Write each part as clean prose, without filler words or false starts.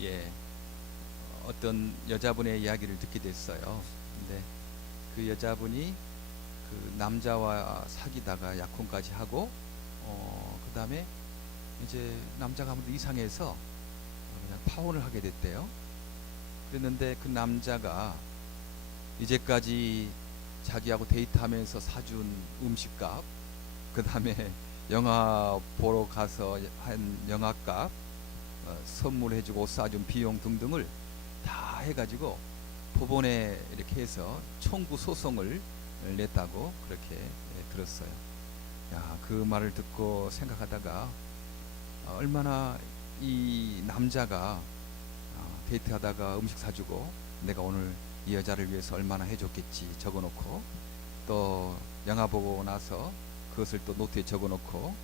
예, 어떤 여자분의 이야기를 듣게 됐어요. 근데 그 여자분이 그 남자와 사귀다가 약혼까지 하고, 그 다음에 이제 남자가 아무래도 이상해서 그냥 파혼을 하게 됐대요. 그랬는데 그 남자가 이제까지 자기하고 데이트하면서 사준 음식값, 그 다음에 영화 보러 가서 한 영화값, 선물해주고 옷 사준 비용 등등을 다 해가지고 법원에 이렇게 해서 청구 소송을 냈다고 그렇게 들었어요. 야, 그 말을 듣고 생각하다가 얼마나 이 남자가 데이트하다가 음식 사주고 내가 오늘 이 여자를 위해서 얼마나 해줬겠지 적어놓고, 또 영화 보고 나서 그것을 또 노트에 적어놓고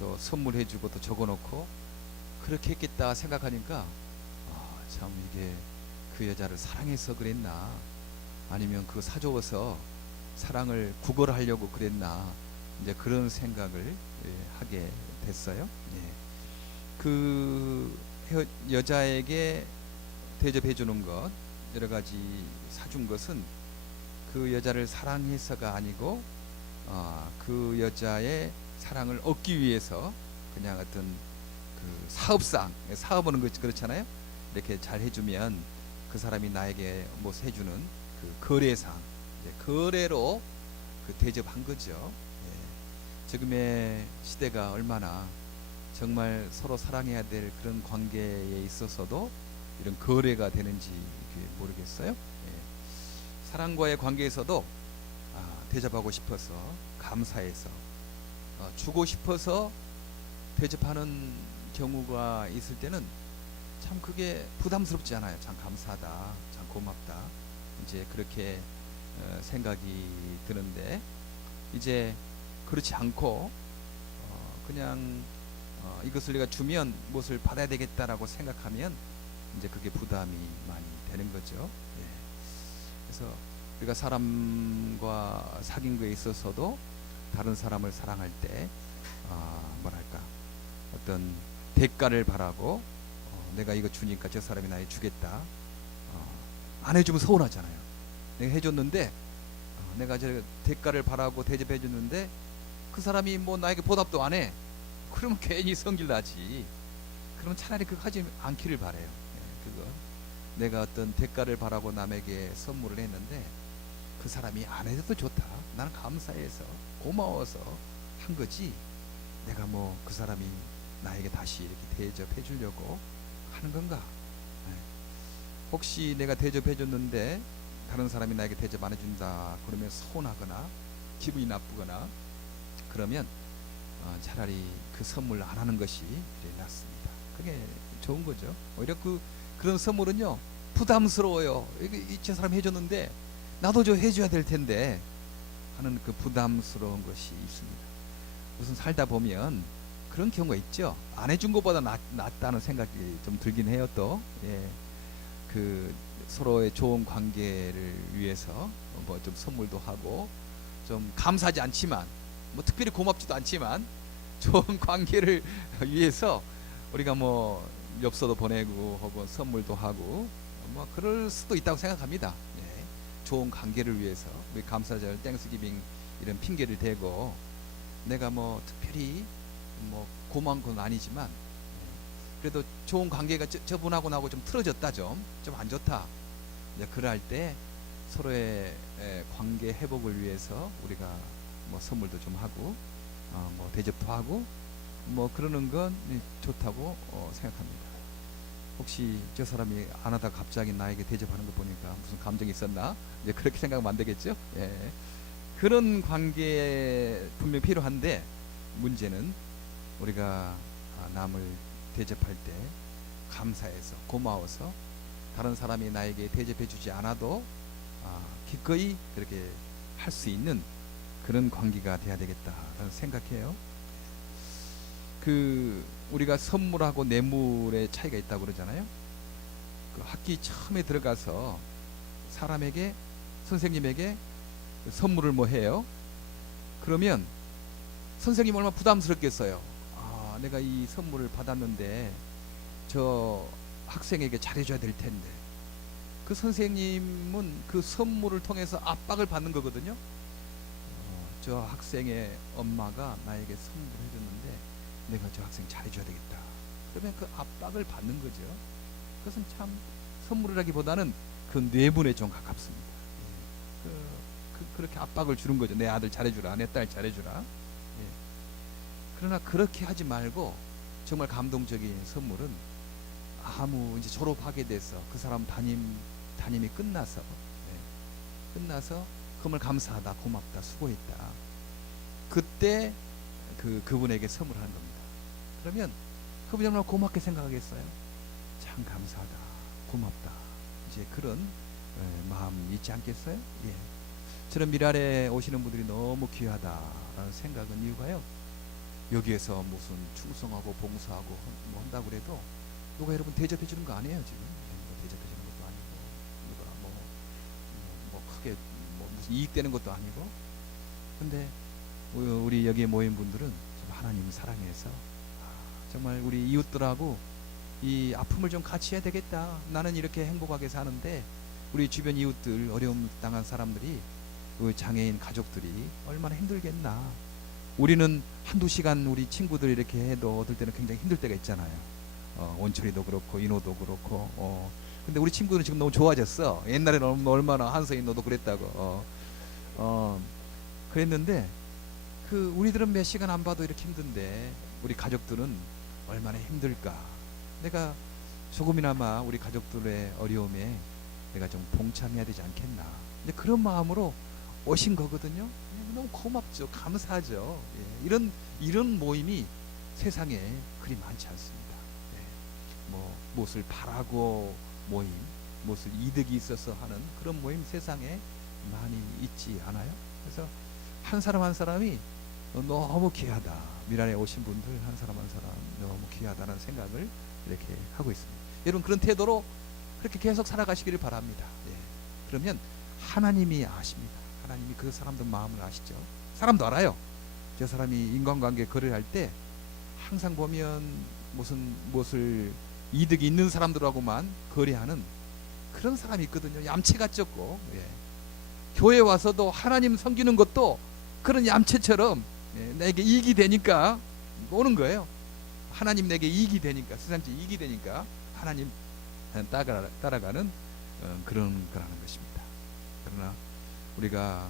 또 선물해주고 또 적어놓고 그렇게 했겠다 생각하니까 참 이게 그 여자를 사랑해서 그랬나, 아니면 그 사줘서 사랑을 구걸하려고 그랬나, 이제 그런 생각을 하게 됐어요. 예. 그 여자에게 대접해 주는 것, 여러 가지 사준 것은 그 여자를 사랑해서가 아니고 그 여자의 사랑을 얻기 위해서 그냥 어떤 그 사업상, 사업하는 것 그렇잖아요. 이렇게 잘 해주면 그 사람이 나에게 뭐 해주는 그 거래상, 이제 거래로 그 대접한 거죠. 예. 지금의 시대가 얼마나 정말 서로 사랑해야 될 그런 관계에 있어서도 이런 거래가 되는지 모르겠어요. 예. 사랑과의 관계에서도 대접하고 싶어서, 감사해서, 주고 싶어서 대접하는 경우가 있을 때는 참 그게 부담스럽지 않아요. 참 감사하다, 참 고맙다, 이제 그렇게 생각이 드는데, 이제 그렇지 않고 그냥 이것을 내가 주면 무엇을 받아야 되겠다라고 생각하면 이제 그게 부담이 많이 되는 거죠. 예. 그래서 우리가 사람과 사귄 거에 있어서도 다른 사람을 사랑할 때 뭐랄까 어떤 대가를 바라고, 내가 이거 주니까 저 사람이 나에 주겠다, 안 해주면 서운하잖아요. 내가 해줬는데 내가 저 대가를 바라고 대접해 줬는데 그 사람이 뭐 나에게 보답도 안 해. 그러면 괜히 성질 나지. 그러면 차라리 그거 하지 않기를 바래요. 예, 그거 내가 어떤 대가를 바라고 남에게 선물을 했는데 그 사람이 안 해줘도 좋다, 나는 감사해서 고마워서 한 거지, 내가 뭐 그 사람이 나에게 다시 이렇게 대접해 주려고 하는 건가. 예. 혹시 내가 대접해 줬는데 다른 사람이 나에게 대접 안 해준다 그러면 서운하거나 기분이 나쁘거나 그러면 차라리 그 선물 안 하는 것이 낫습니다. 그게 좋은 거죠. 오히려 그런 선물은요 부담스러워요. 저 사람 해줬는데 나도 저 해줘야 될 텐데 하는 그 부담스러운 것이 있습니다. 무슨 살다 보면 그런 경우가 있죠. 안 해준 것보다 낫다는 생각이 좀 들긴 해요. 또 예. 그 서로의 좋은 관계를 위해서 뭐 좀 선물도 하고, 좀 감사하지 않지만 뭐 특별히 고맙지도 않지만 좋은 관계를 위해서 우리가 뭐 엽서도 보내고 혹은 선물도 하고 뭐 그럴 수도 있다고 생각합니다. 예. 좋은 관계를 위해서 우리 감사절, 땡스기빙 이런 핑계를 대고 내가 뭐 특별히 뭐 고마운 건 아니지만 그래도 좋은 관계가 저분하고 나하고 좀 틀어졌다, 좀 안 좋다, 이제 그럴 때 서로의 관계 회복을 위해서 우리가 뭐 선물도 좀 하고 뭐 대접도 하고 뭐 그러는 건 좋다고 생각합니다. 혹시 저 사람이 안 하다 갑자기 나에게 대접하는 거 보니까 무슨 감정이 있었나, 이제 그렇게 생각하면 안 되겠죠. 예. 그런 관계 분명 필요한데 문제는 우리가 남을 대접할 때 감사해서 고마워서 다른 사람이 나에게 대접해 주지 않아도 기꺼이 그렇게 할 수 있는 그런 관계가 돼야 되겠다라는 생각해요. 우리가 선물하고 뇌물의 차이가 있다고 그러잖아요. 그 학기 처음에 들어가서 사람에게, 선생님에게 선물을 뭐 해요. 그러면 선생님 얼마나 부담스럽겠어요. 내가 이 선물을 받았는데 저 학생에게 잘해줘야 될 텐데 그 선생님은 그 선물을 통해서 압박을 받는 거거든요. 저 학생의 엄마가 나에게 선물을 해줬는데 내가 저 학생 잘해줘야 되겠다. 그러면 그 압박을 받는 거죠. 그것은 참 선물이라기보다는 그 뇌분에 좀 가깝습니다. 그렇게 압박을 주는 거죠. 내 아들 잘해주라, 내 딸 잘해주라. 예. 그러나 그렇게 하지 말고 정말 감동적인 선물은 아무 이제 졸업하게 돼서 그 사람 담임이 끝나서 끝나서 그걸 감사하다, 고맙다, 수고했다. 그때 그분에게 선물하는 겁니다. 그러면 그분이 정말 고맙게 생각하겠어요. 참 감사하다, 고맙다. 이제 그런 마음 있지 않겠어요? 예. 저는 미랄에 오시는 분들이 너무 귀하다라는 생각은 이유가요. 여기에서 무슨 충성하고 봉사하고 뭐 한다고 그래도 누가 여러분 대접해 주는 거 아니에요 지금. 대접해 주는 것도 아니고 누가 뭐 크게 뭐 무슨 이익되는 것도 아니고. 근데 우리 여기에 모인 분들은 하나님 사랑해서 정말 우리 이웃들하고 이 아픔을 좀 같이 해야 되겠다. 나는 이렇게 행복하게 사는데 우리 주변 이웃들, 어려움 당한 사람들이, 장애인 가족들이 얼마나 힘들겠나. 우리는 한두 시간 우리 친구들 이렇게 해도 어떨 때는 굉장히 힘들 때가 있잖아요. 원철이도 그렇고 인호도 그렇고. 근데 우리 친구들은 지금 너무 좋아졌어. 옛날에는 얼마나 한서인 너도 그랬다고. 그랬는데 우리들은 몇 시간 안 봐도 이렇게 힘든데 우리 가족들은 얼마나 힘들까. 내가 조금이나마 우리 가족들의 어려움에 내가 좀 봉참해야 되지 않겠나. 근데 그런 마음으로 오신 거거든요. 너무 고맙죠. 감사하죠. 예, 이런 모임이 세상에 그리 많지 않습니다. 예, 무엇을 바라고 모임, 무엇을 이득이 있어서 하는 그런 모임 세상에 많이 있지 않아요? 그래서 한 사람 한 사람이 너무 귀하다. 미란에 오신 분들 한 사람 한 사람 너무 귀하다는 생각을 이렇게 하고 있습니다. 여러분 그런 태도로 그렇게 계속 살아가시기를 바랍니다. 예. 그러면 하나님이 아십니다. 하나님이 그 사람들 마음을 아시죠. 사람도 알아요. 저 사람이 인간관계 거래할 때 항상 보면 무엇을 이득이 있는 사람들하고만 거래하는 그런 사람이 있거든요. 얌체가 적고. 예. 교회 와서도 하나님 섬기는 것도 그런 얌체처럼 내게 이익이 되니까 오는 거예요. 하나님 내게 이익이 되니까, 세상에 이익이 되니까 하나님 따라가는 그런 거라는 것입니다. 그러나 우리가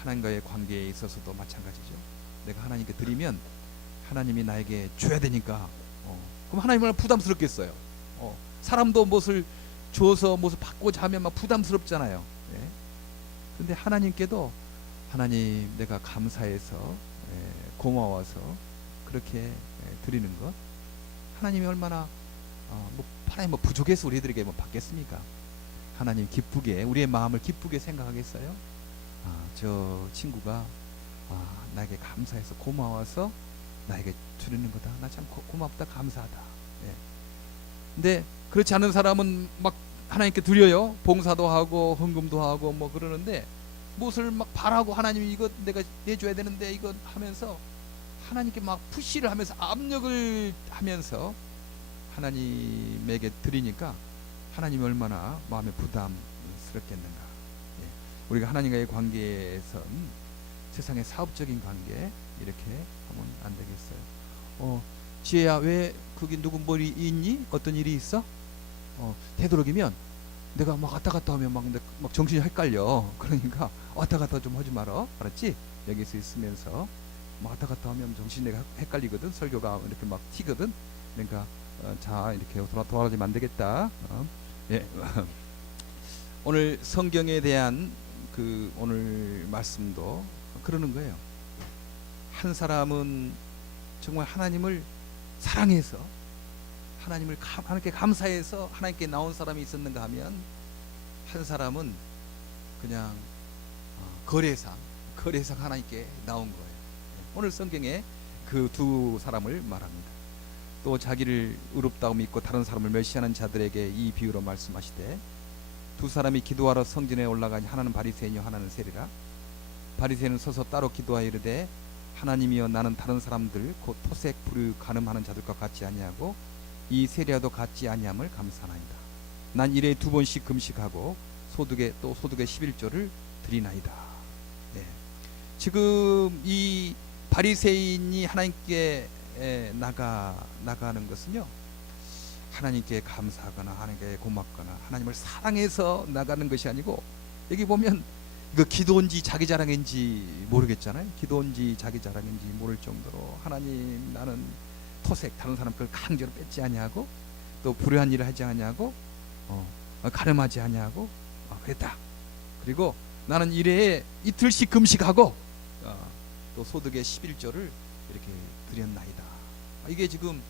하나님과의 관계에 있어서도 마찬가지죠. 내가 하나님께 드리면 하나님이 나에게 줘야 되니까 그럼 하나님 얼마나 부담스럽겠어요. 사람도 무엇을 줘서 무엇을 받고자 하면 막 부담스럽잖아요. 예. 근데 하나님께도 하나님 내가 감사해서 고마워서 그렇게 드리는 것, 하나님이 얼마나 하나님 부족해서 우리들에게 받겠습니까? 하나님 기쁘게, 우리의 마음을 기쁘게 생각하겠어요? 저 친구가 나에게 감사해서 고마워서 나에게 주는 거다. 나 참 고맙다, 감사하다. 예. 근데 그렇지 않은 사람은 막 하나님께 드려요. 봉사도 하고 헌금도 하고 뭐 그러는데 무엇을 막 바라고 하나님 이거 내가 내줘야 되는데 이거 하면서 하나님께 막 푸시를 하면서 압력을 하면서 하나님에게 드리니까 하나님이 얼마나 마음에 부담스럽겠는가. 예. 우리가 하나님과의 관계에선 세상의 사업적인 관계 이렇게 하면 안 되겠어요. 지혜야, 왜 거기 누구 머리 있니? 어떤 일이 있어? 되도록이면 내가 막 왔다 갔다 하면 막 정신이 헷갈려. 그러니까 왔다 갔다 좀 하지 마라. 알았지? 여기서 있으면서 막 왔다 갔다 하면 정신이 내가 헷갈리거든. 설교가 이렇게 막 튀거든. 그러니까 자, 이렇게 돌아다니면 안 되겠다. 예. 오늘 성경에 대한 오늘 말씀도 그러는 거예요. 한 사람은 정말 하나님을 사랑해서 하나님께 감사해서 하나님께 나온 사람이 있었는가 하면 한 사람은 그냥 거래상 하나님께 나온 거예요. 오늘 성경에 그 두 사람을 말합니다. 또 자기를 의롭다고 믿고 다른 사람을 멸시하는 자들에게 이 비유로 말씀하시되, 두 사람이 기도하러 성전에 올라가니 하나는 바리새인이요 하나는 세리라. 바리새인은 서서 따로 기도하여 이르되, 하나님이여, 나는 다른 사람들 곧 토색, 불의, 간음하는 자들과 같이 아니하고 이 세리와도 같지 아니함을 감사하나이다. 난 일에 2번씩 금식하고 소득의 11조를 드리나이다. 예. 지금 이 바리새인이 하나님께 나가는 것은요, 하나님께 감사하거나 하나님께 고맙거나 하나님을 사랑해서 나가는 것이 아니고, 여기 보면 이거 기도인지 자기 자랑인지 모르겠잖아요. 기도인지 자기 자랑인지 모를 정도로 하나님, 나는 토색 다른 사람 걸 강제로 뺏지 아니하고 또 불의한 일을 하지 아니하고 가늠하지 아니하고 그랬다. 그리고 나는 일회에 이틀씩 금식하고 또 소득의 11조를 이렇게 드렸나이다. 이게 지금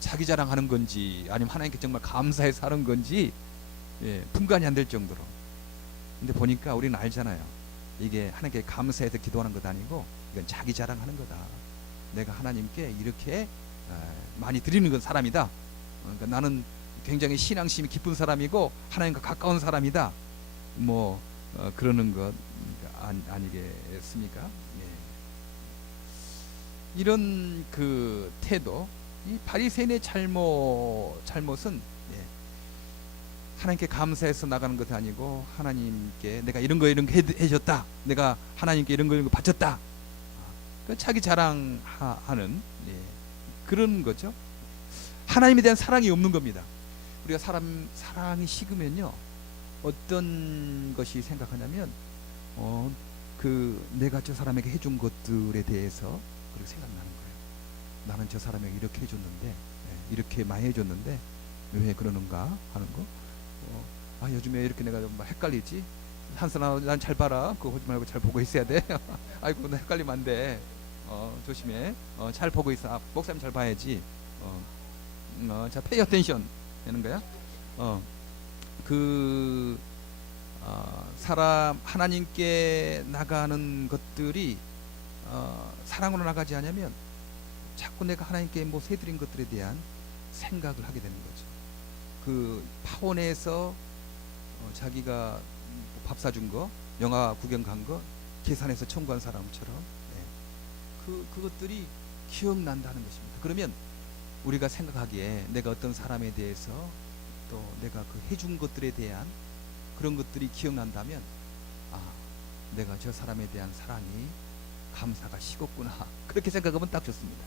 자기 자랑하는 건지 아니면 하나님께 정말 감사해서 하는 건지 분간이 안 될 정도로. 근데 보니까 우리는 알잖아요. 이게 하나님께 감사해서 기도하는 것 아니고 이건 자기 자랑하는 거다. 내가 하나님께 이렇게 많이 드리는 건 사람이다. 그러니까 나는 굉장히 신앙심이 깊은 사람이고 하나님과 가까운 사람이다. 그러는 것 아니겠습니까? 이런 그 태도, 이 바리새인의 잘못은 하나님께 감사해서 나가는 것이 아니고 하나님께 내가 이런 거 해줬다, 내가 하나님께 이런 거 바쳤다, 자기 자랑하는 그런 거죠. 하나님에 대한 사랑이 없는 겁니다. 우리가 사랑이 식으면요, 어떤 것이 생각하냐면 내가 저 사람에게 해준 것들에 대해서 그렇게 생각나는 거예요. 나는 저 사람에게 이렇게 해줬는데, 이렇게 많이 해줬는데 왜 그러는가 하는 거. 요즘에 이렇게 내가 좀 헷갈리지. 한선아, 난 잘 봐라. 그거 보지 말고 잘 보고 있어야 돼. 아이고, 나 헷갈리면 안 돼. 조심해. 잘 보고 있어. 목사님 잘 봐야지. 자, pay attention 되는 거야. 사람 하나님께 나가는 것들이 사랑으로 나가지 않으면 자꾸 내가 하나님께 세드린 것들에 대한 생각을 하게 되는 거죠. 그 파원에서 자기가 밥 사준 거, 영화 구경 간 거 계산해서 청구한 사람처럼 그것들이 기억난다는 것입니다. 그러면 우리가 생각하기에 내가 어떤 사람에 대해서 또 내가 그 해준 것들에 대한 그런 것들이 기억난다면 내가 저 사람에 대한 사랑이, 감사가 식었구나, 그렇게 생각하면 딱 좋습니다.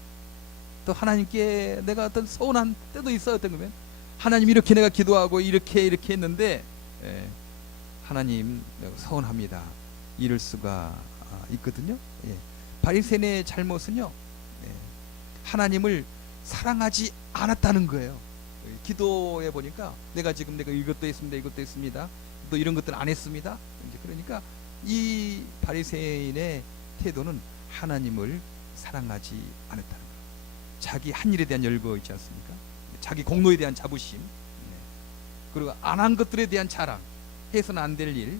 또 하나님께 내가 어떤 서운한 때도 있어요. 어떤 거면 하나님, 이렇게 내가 기도하고 이렇게 했는데 하나님 내가 서운합니다, 이럴 수가 있거든요. 바리새인의 잘못은요, 하나님을 사랑하지 않았다는 거예요. 기도해 보니까 내가 이것도 했습니다, 이것도 했습니다, 또 이런 것들은 안 했습니다. 그러니까 이 바리새인의 태도는 하나님을 사랑하지 않았다는 거예요. 자기 한 일에 대한 열거 있지 않습니까? 자기 공로에 대한 자부심, 그리고 안 한 것들에 대한 자랑, 해서는 안 될 일에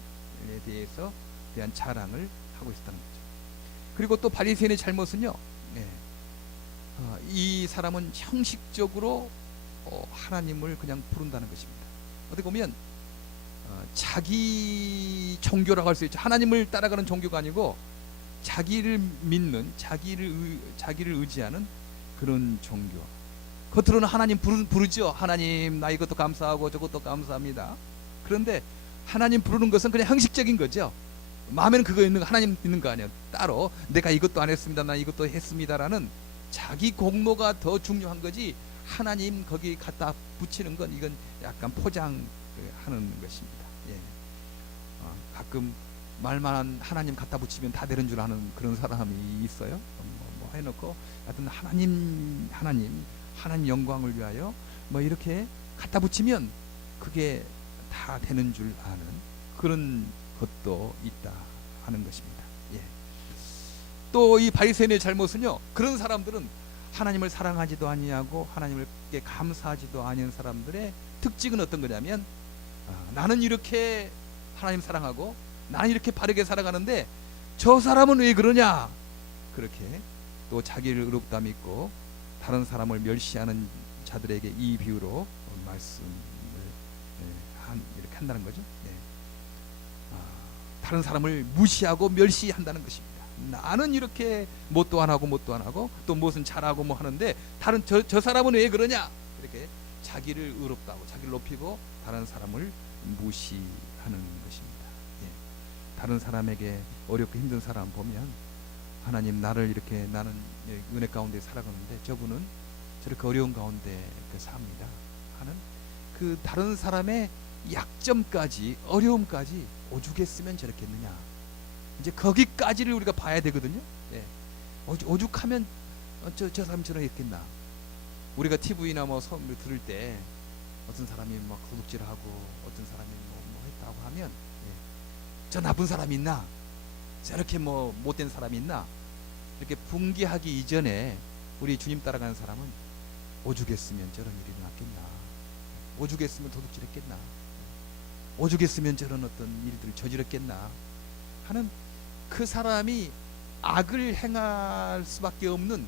대한 자랑을 하고 있었다는 거죠. 그리고 또 바리새인의 잘못은요, 이 사람은 형식적으로 하나님을 그냥 부른다는 것입니다. 어떻게 보면 자기 종교라고 할 수 있죠. 하나님을 따라가는 종교가 아니고 자기를 믿는, 자기를 의지하는 그런 종교. 겉으로는 하나님 부르죠. 하나님, 나 이것도 감사하고 저것도 감사합니다. 그런데 하나님 부르는 것은 그냥 형식적인 거죠. 마음에는 그거 있는 거, 하나님 있는 거 아니에요. 따로 내가 이것도 안 했습니다, 나 이것도 했습니다라는 자기 공로가 더 중요한 거지, 하나님 거기 갖다 붙이는 건 이건 약간 포장하는 것입니다. 가끔 말만 하나님 갖다 붙이면 다 되는 줄 아는 그런 사람이 있어요. 해놓고 하여튼 하나님 영광을 위하여 이렇게 갖다 붙이면 그게 다 되는 줄 아는 그런 것도 있다 하는 것입니다. 또 이 바리새인의 잘못은요, 그런 사람들은 하나님을 사랑하지도 아니하고 하나님께 감사하지도 않은 사람들의 특징은 어떤 거냐면, 나는 이렇게 하나님 사랑하고 나는 이렇게 바르게 살아가는데 저 사람은 왜 그러냐, 그렇게 또 자기를 의롭다 믿고 다른 사람을 멸시하는 자들에게 이 비유로 말씀을 이렇게 한다는 거죠. 다른 사람을 무시하고 멸시한다는 것입니다. 나는 이렇게 뭣도 안 하고 또 무엇은 잘하고 하는데 저 사람은 왜 그러냐, 이렇게 자기를 의롭다고 자기를 높이고 다른 사람을 무시하는 것입니다. 예. 다른 사람에게 어렵고 힘든 사람 보면 하나님 나를 이렇게 나는 은혜 가운데 살아가는데 저분은 저렇게 어려운 가운데 삽니다 하는 그 다른 사람의 약점까지 어려움까지 오죽했으면 저렇겠느냐, 이제 거기까지를 우리가 봐야 되거든요. 예. 오죽하면 저 사람처럼 했겠나. 우리가 TV나 뭐 선물 들을 때 어떤 사람이 막 도둑질하고 어떤 사람이 뭐 했다고 하면 저 나쁜 사람이 있나, 저렇게 뭐 못된 사람이 있나, 이렇게 분개하기 이전에 우리 주님 따라가는 사람은 오죽했으면 저런 일이 났겠나, 오죽했으면 도둑질했겠나, 오죽했으면 저런 어떤 일들을 저질렀겠나 하는 그 사람이 악을 행할 수밖에 없는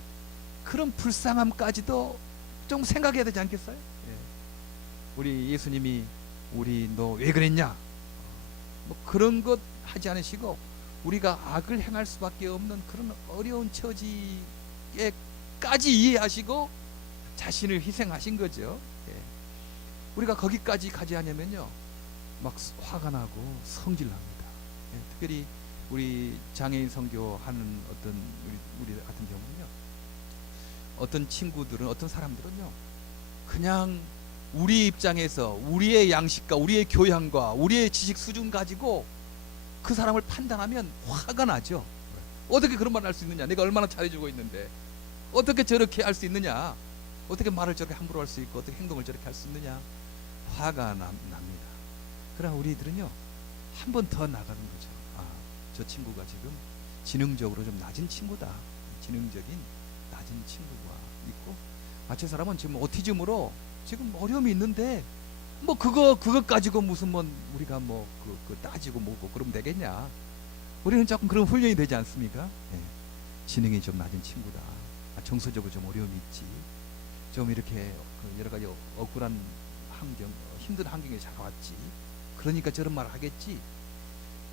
그런 불쌍함까지도 좀 생각해야 되지 않겠어요? 예. 우리 예수님이 우리 너 왜 그랬냐 뭐 그런 것 하지 않으시고 우리가 악을 행할 수밖에 없는 그런 어려운 처지에까지 이해하시고 자신을 희생하신 거죠. 예. 우리가 거기까지 가지 않으면요 막 화가 나고 성질납니다. 예. 특별히 우리 장애인 선교하는 어떤 우리 같은 경우는요, 어떤 친구들은 어떤 사람들은요 그냥 우리 입장에서 우리의 양식과 우리의 교양과 우리의 지식 수준 가지고 그 사람을 판단하면 화가 나죠. 어떻게 그런 말을 할 수 있느냐, 내가 얼마나 잘해주고 있는데 어떻게 저렇게 할 수 있느냐, 어떻게 말을 저렇게 함부로 할 수 있고 어떻게 행동을 저렇게 할 수 있느냐, 화가 납니다. 그러나 우리들은요 한 번 더 나가는 거죠. 저 친구가 지금 지능적으로 좀 낮은 친구다, 지능적인 낮은 친구가 있고 저 사람은 지금 오티즘으로 지금 어려움이 있는데 뭐 그것 가지고 무슨 뭐 우리가 뭐 그 따지고 뭐고 그러면 되겠냐. 우리는 조금 그런 훈련이 되지 않습니까? 네. 지능이 좀 낮은 친구다, 정서적으로 좀 어려움이 있지, 좀 이렇게 여러 가지 억울한 환경, 힘든 환경에 자라왔지, 그러니까 저런 말을 하겠지,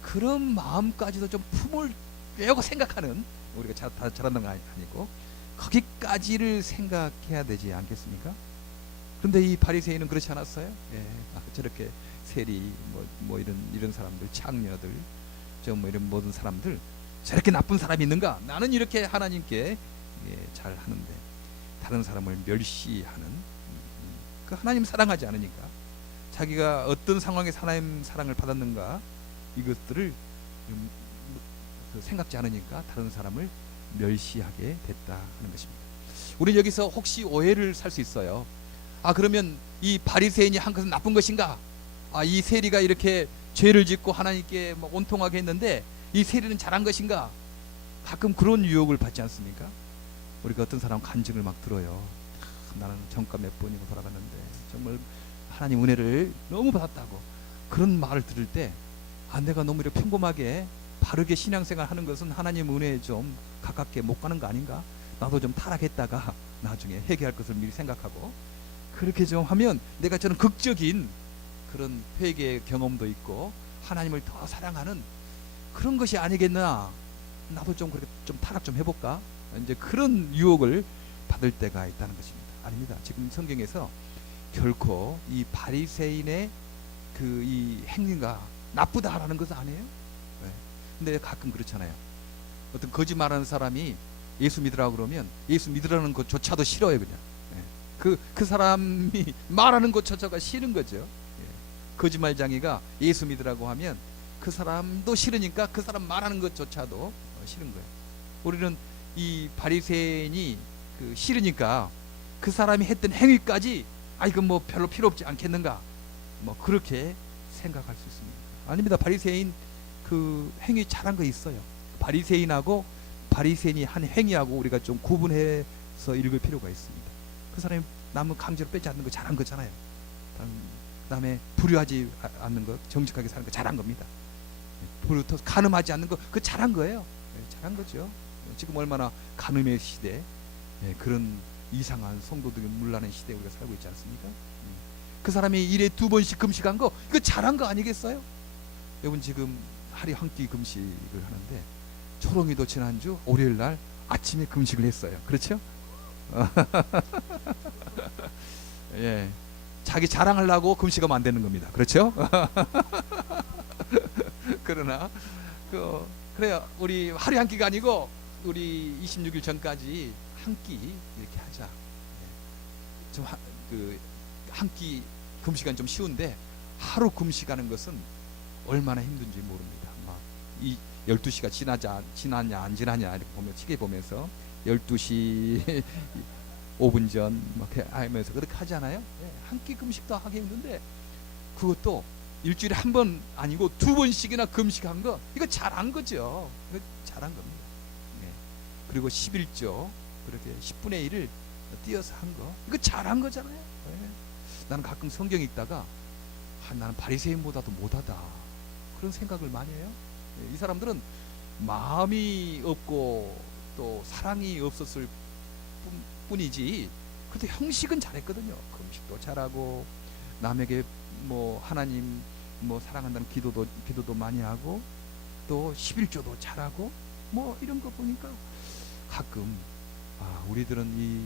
그런 마음까지도 좀 품으려고 생각하는, 우리가 다 잘한다는 거 아니고 거기까지를 생각해야 되지 않겠습니까? 그런데 이 바리새인은 그렇지 않았어요. 예. 저렇게 세리 뭐 이런 사람들, 창녀들, 저 뭐 이런 모든 사람들 저렇게 나쁜 사람이 있는가? 나는 이렇게 하나님께 잘 하는데 다른 사람을 멸시하는, 그 하나님 사랑하지 않으니까, 자기가 어떤 상황에서 하나님 사랑을 받았는가 이것들을 생각지 않으니까 다른 사람을 멸시하게 됐다 하는 것입니다. 우리는 여기서 혹시 오해를 살 수 있어요. 그러면 이 바리새인이 한 것은 나쁜 것인가? 이 세리가 이렇게 죄를 짓고 하나님께 막 온통하게 했는데 이 세리는 잘한 것인가? 가끔 그런 유혹을 받지 않습니까? 우리가 어떤 사람 간증을 막 들어요. 나는 정가 몇 번이고 돌아갔는데 정말 하나님 은혜를 너무 받았다고, 그런 말을 들을 때 내가 너무 이렇게 평범하게 바르게 신앙생활 하는 것은 하나님 은혜에 좀 가깝게 못 가는 거 아닌가? 나도 좀 타락했다가 나중에 회개할 것을 미리 생각하고 그렇게 좀 하면 내가 저는 극적인 그런 회개의 경험도 있고 하나님을 더 사랑하는 그런 것이 아니겠나, 나도 좀 그렇게 좀 타락 좀 해볼까, 이제 그런 유혹을 받을 때가 있다는 것입니다. 아닙니다. 지금 성경에서 결코 이 바리새인의 그 이 행위가 나쁘다라는 것은 아니에요. 네. 근데 가끔 그렇잖아요. 어떤 거짓말하는 사람이 예수 믿으라고 그러면 예수 믿으라는 것조차도 싫어요. 그냥 그 사람이 말하는 것조차가 싫은 거죠. 거짓말장이가 예수 믿으라고 하면 그 사람도 싫으니까 그 사람 말하는 것조차도 싫은 거예요. 우리는 이 바리새인이 싫으니까 그 사람이 했던 행위까지 이건 뭐 별로 필요 없지 않겠는가, 뭐 그렇게 생각할 수 있습니다. 아닙니다. 바리새인 그 행위 잘한 거 있어요. 바리새인하고 바리새인이 한 행위하고 우리가 좀 구분해서 읽을 필요가 있습니다. 그 사람이 남은 강제로 뺏지 않는 거 잘한 거잖아요. 그다음에 불효하지 않는 거, 정직하게 사는 거 잘한 겁니다. 불부터 간음하지 않는 거 그거 잘한 거예요. 잘한 거죠. 지금 얼마나 간음의 시대, 그런 이상한 성도들이 물나는 시대에 우리가 살고 있지 않습니까? 그 사람이 일에 2번씩 금식한 거 이거 잘한 거 아니겠어요? 여러분 지금 하루에 한 끼 금식을 하는데 초롱이도 지난주 월요일 날 아침에 금식을 했어요. 그렇죠? 예. 자기 자랑하려고 금식하면 안 되는 겁니다. 그렇죠? 그러나 그래요. 우리 하루에 한 끼가 아니고 우리 26일 전까지 한 끼 이렇게 하자. 좀 한 끼 금식은 좀 쉬운데 하루 금식하는 것은 얼마나 힘든지 모릅니다. 막 이 12시가 지나냐 안 지나냐 이렇게 보면 시계 보면서 12시 5분 전 막 하면서 그렇게 하잖아요. 한 끼 금식도 하기 힘든데 그것도 일주일에 한 번 아니고 2번씩이나 금식한 거, 이거 잘한 거죠. 이거 잘한 겁니다. 그리고 11조 그렇게 10분의 1을 띄어서 한 거, 이거 잘한 거잖아요. 나는 가끔 성경 읽다가 나는 바리새인보다도 못하다 그런 생각을 많이 해요. 이 사람들은 마음이 없고 또 사랑이 없었을 뿐이지 그래도 형식은 잘했거든요. 금식도 잘하고 남에게 뭐 하나님 뭐 사랑한다는 기도도 많이 하고 또 11조도 잘하고 뭐 이런 거 보니까 가끔 우리들은 이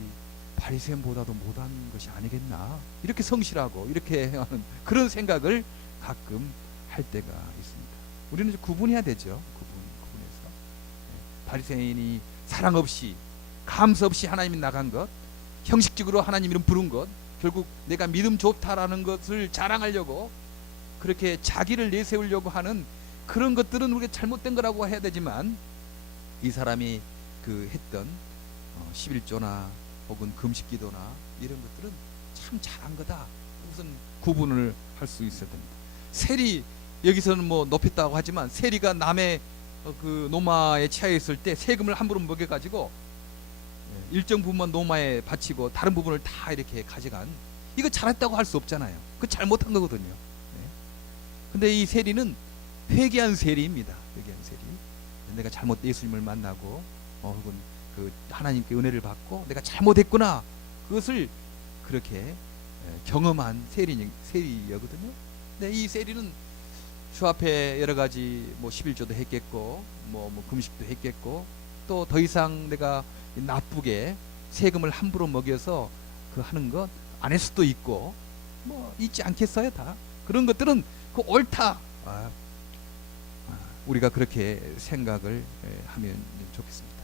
바리새인보다도 못한 것이 아니겠나, 이렇게 성실하고 이렇게 하는 그런 생각을 가끔 할 때가 있습니다. 우리는 좀 구분해야 되죠. 구분해서 바리새인이 사랑 없이 감사 없이 하나님이 나간 것, 형식적으로 하나님 이름 부른 것, 결국 내가 믿음 좋다라는 것을 자랑하려고 그렇게 자기를 내세우려고 하는 그런 것들은 우리가 잘못된 거라고 해야 되지만, 이 사람이 했던 11조나 혹은 금식기도나 이런 것들은 참 잘한 거다. 우선 구분을 할 수 있어야 됩니다. 세리, 여기서는 뭐 높였다고 하지만 세리가 남의 노마에 처해 있을 때 세금을 함부로 먹여가지고 일정 부분만 노마에 바치고 다른 부분을 다 이렇게 가져간, 이거 잘했다고 할 수 없잖아요. 그 잘못한 거거든요. 근데 이 세리는 회개한 세리입니다. 회개한 세리. 내가 잘못 예수님을 만나고 혹은 하나님께 은혜를 받고 내가 잘못했구나, 그것을 그렇게 경험한 세리여거든요. 근데 이 세리는 주 앞에 여러 가지 뭐 11조도 했겠고 뭐 금식도 했겠고 또 더 이상 내가 나쁘게 세금을 함부로 먹여서 하는 것 안 할 수도 있고 뭐 있지 않겠어요? 다 그런 것들은 옳다. 우리가 그렇게 생각을 하면 좋겠습니다.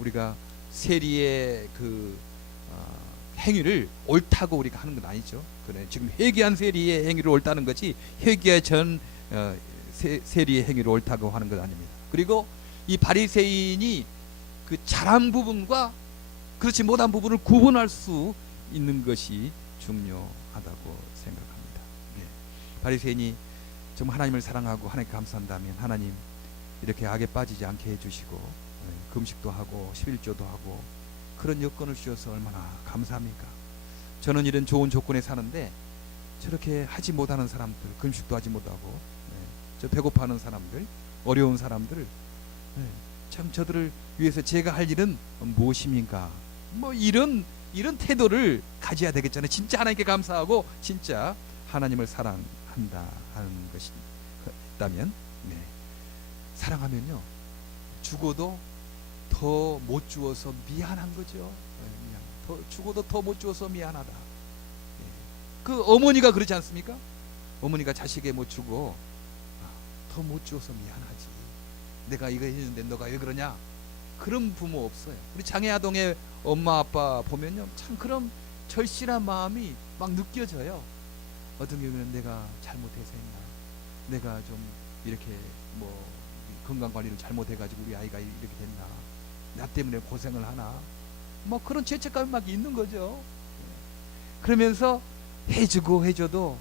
우리가 세리의 행위를 옳다고 우리가 하는 건 아니죠. 그래, 지금 회개한 세리의 행위를 옳다는 거지 회개 전 세리의 행위를 옳다고 하는 건 아닙니다. 그리고 이 바리새인이 잘한 부분과 그렇지 못한 부분을 구분할 수 있는 것이 중요하다고 생각합니다. 바리새인이 정말 하나님을 사랑하고 하나님께 감사한다면 하나님 이렇게 악에 빠지지 않게 해주시고 금식도 하고 11조도 하고 그런 여건을 주셔서 얼마나 감사합니까? 저는 이런 좋은 조건에 사는데 저렇게 하지 못하는 사람들, 금식도 하지 못하고 저 배고파하는 사람들, 어려운 사람들, 참 저들을 위해서 제가 할 일은 무엇입니까? 뭐 이런 태도를 가져야 되겠잖아요. 진짜 하나님께 감사하고 진짜 하나님을 사랑한다 하는 것이 있다면, 사랑하면요 죽어도 더 못 주어서 미안한 거죠. 죽어도 더 못 주어서 미안하다. 어머니가 그러지 않습니까? 어머니가 자식에 못 주고 더 못 주어서 미안하지. 내가 이거 해주는데 너가 왜 그러냐? 그런 부모 없어요. 우리 장애아동의 엄마 아빠 보면요 참 그런 절실한 마음이 막 느껴져요. 어떤 경우는 내가 잘못해서 했나, 내가 좀 이렇게 뭐 건강관리를 잘못해가지고 우리 아이가 이렇게 됐나, 나 때문에 고생을 하나, 뭐 그런 죄책감이 막 있는 거죠. 그러면서 해줘도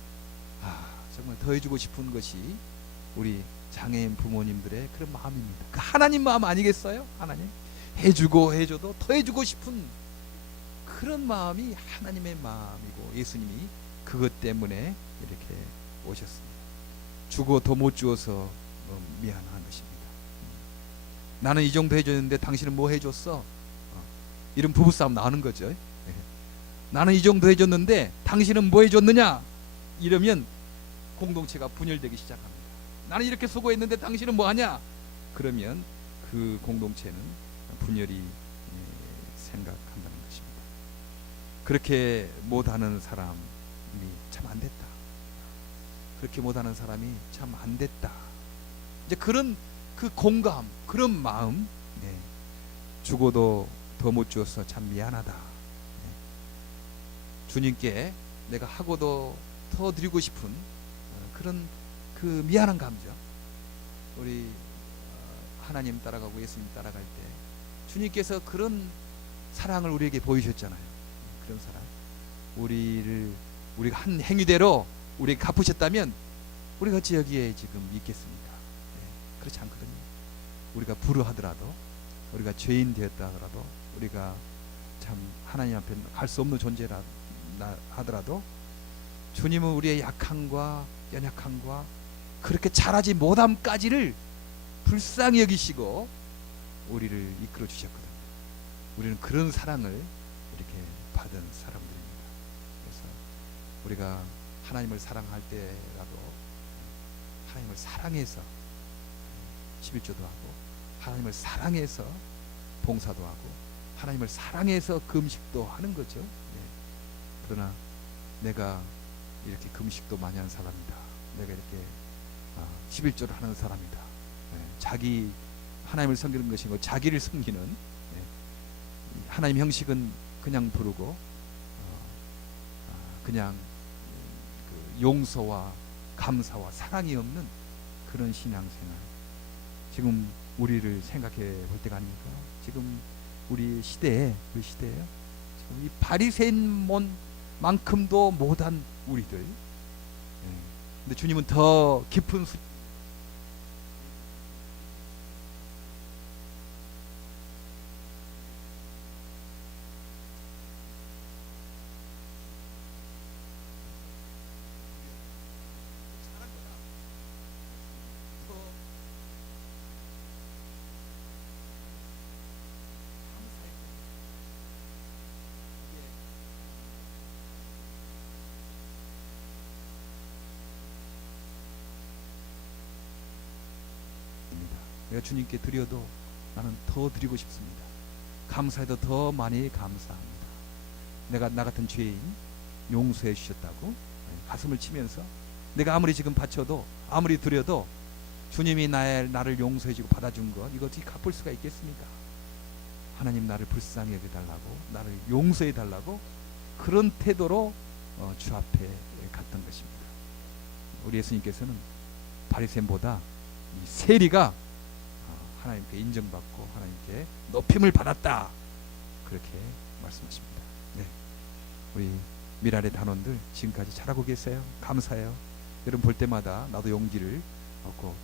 정말 더 해주고 싶은 것이 우리 장애인 부모님들의 그런 마음입니다. 하나님 마음 아니겠어요? 하나님 해줘도 더 해주고 싶은 그런 마음이 하나님의 마음이고, 예수님이 그것 때문에 이렇게 오셨습니다. 주고 더 못 주어서 미안한 것입니다. 나는 이 정도 해줬는데 당신은 뭐 해줬어? 이런 부부싸움 나오는 거죠. 나는 이 정도 해줬는데 당신은 뭐 해줬느냐? 이러면 공동체가 분열되기 시작합니다. 나는 이렇게 수고했는데 당신은 뭐 하냐? 그러면 그 공동체는 분열이 생각한다는 것입니다. 그렇게 못하는 사람, 참 안 됐다. 그렇게 못하는 사람이 참 안 됐다. 이제 그런 그 공감, 그런 마음, 네. 주고도 더 못 주어서 참 미안하다. 네. 주님께 내가 하고도 더 드리고 싶은 그런 그 미안한 감정. 우리 하나님 따라가고 예수님 따라갈 때 주님께서 그런 사랑을 우리에게 보이셨잖아요. 그런 사랑. 우리가 한 행위대로 우리에게 갚으셨다면 우리가 어찌 여기에 지금 있겠습니까? 네, 그렇지 않거든요. 우리가 불의하더라도, 우리가 죄인 되었다 하더라도, 우리가 참 하나님 앞에 갈 수 없는 존재라 하더라도 주님은 우리의 약함과 연약함과 그렇게 잘하지 못함까지를 불쌍히 여기시고 우리를 이끌어 주셨거든요. 우리는 그런 사랑을 이렇게 받은 사람들입니다. 그래서 우리가 하나님을 사랑할 때라도 하나님을 사랑해서 11조도 하고, 하나님을 사랑해서 봉사도 하고, 하나님을 사랑해서 금식도 하는 거죠. 네. 그러나 내가 이렇게 금식도 많이 하는 사람이다, 내가 이렇게 11조를 하는 사람이다, 네. 자기 하나님을 섬기는 것이 아니고 자기를 섬기는, 네. 하나님 형식은 그냥 부르고 그냥 그 용서와 감사와 사랑이 없는 그런 신앙생활, 지금 우리를 생각해 볼 때가 아닙니까? 지금 우리 시대에, 그 시대에 지금 이 바리새인만큼도 못한 우리들. 근데 주님은 더 깊은 내가 주님께 드려도 나는 더 드리고 싶습니다. 감사해도 더 많이 감사합니다. 내가 나 같은 죄인 용서해 주셨다고 가슴을 치면서, 내가 아무리 지금 바쳐도 아무리 드려도 주님이 나를 용서해 주고 받아준 것, 이거 어떻게 갚을 수가 있겠습니까? 하나님 나를 불쌍히 여겨달라고, 나를 용서해 달라고, 그런 태도로 주 앞에 갔던 것입니다. 우리 예수님께서는 바리새인보다 이 세리가 하나님께 인정받고 하나님께 높임을 받았다, 그렇게 말씀하십니다. 네. 우리 미랄의 단원들 지금까지 잘하고 계세요. 감사해요. 여러분 볼 때마다 나도 용기를 얻고,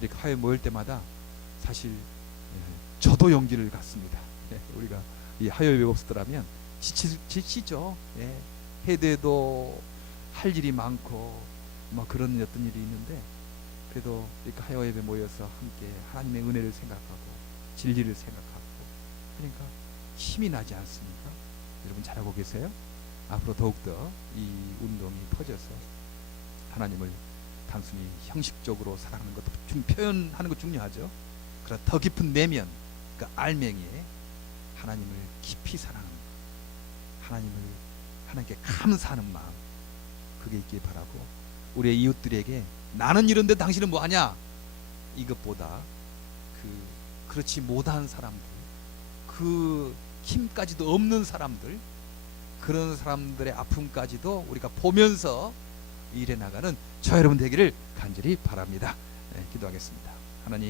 이렇게 화요일 모일 때마다 사실 저도 용기를 갖습니다. 우리가 이 화요일이 없었더라면 지치죠. 해대도 할 일이 많고 뭐 그런 어떤 일이 있는데, 그래도 이렇게 화요 예배 모여서 함께 하나님의 은혜를 생각하고 진리를 생각하고 그러니까 힘이 나지 않습니까? 여러분 잘하고 계세요? 앞으로 더욱더 이 운동이 퍼져서 하나님을 단순히 형식적으로 사랑하는 것도 좀 표현하는 것 중요하죠. 그러나 더 깊은 내면, 그 알맹이에 하나님을 깊이 사랑하는, 하나님께 감사하는 마음, 그게 있길 바라고, 우리의 이웃들에게 나는 이런데 당신은 뭐하냐, 이것보다 그렇지 못한 사람들, 그 힘까지도 없는 사람들, 그런 사람들의 아픔까지도 우리가 보면서 일해 나가는 저 여러분 되기를 간절히 바랍니다. 기도하겠습니다. 하나님,